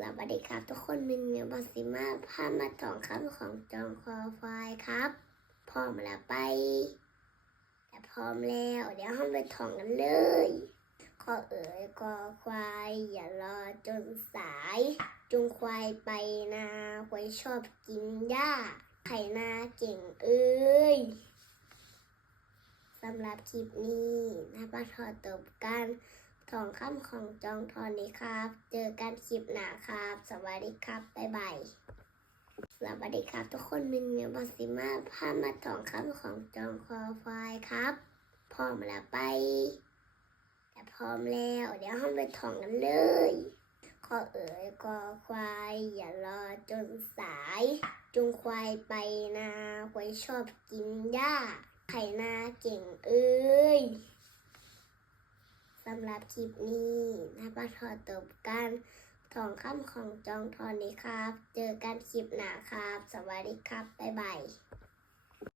สวัสดีครับ ทุกคนมินเมียบอสซิมาพามาถองคำของจองคอควายครับ พร้อมแล้วไป แต่พร้อมแล้ว เดี๋ยวห้องไปถองกันเลยขอเอ๋ยกอควาย อย่ารอจนสายจุงควายไปนาควายชอบกินหญ้าไถนาเก่งเอ้ยสำหรับคลิปนี้นะป้าทอตบกัน ทองคำของจองทอนนี้ครับ เจอกันคลิปหน้าครับ สวัสดีครับ บ๊ายบาย สวัสดีครับ ทุกคนมินเมียบอสิมาพามาทองคำของจองคอควายครับ พร้อมแล้วไป แต่พร้อมแล้ว เดี๋ยวห้องไปถองกันเลยขอเอ๋ยกอควายอย่ารอจนสาย จุงควายไปนาควายชอบกินหญ้าไถนาเก่งเอ้ยำหรับคลิปนี้นะป้าทอตบกันทองคำของจองทอนนี้ครับ เจอกันคลิปหน้าครับ สวัสดีครับ บ๊ายบาย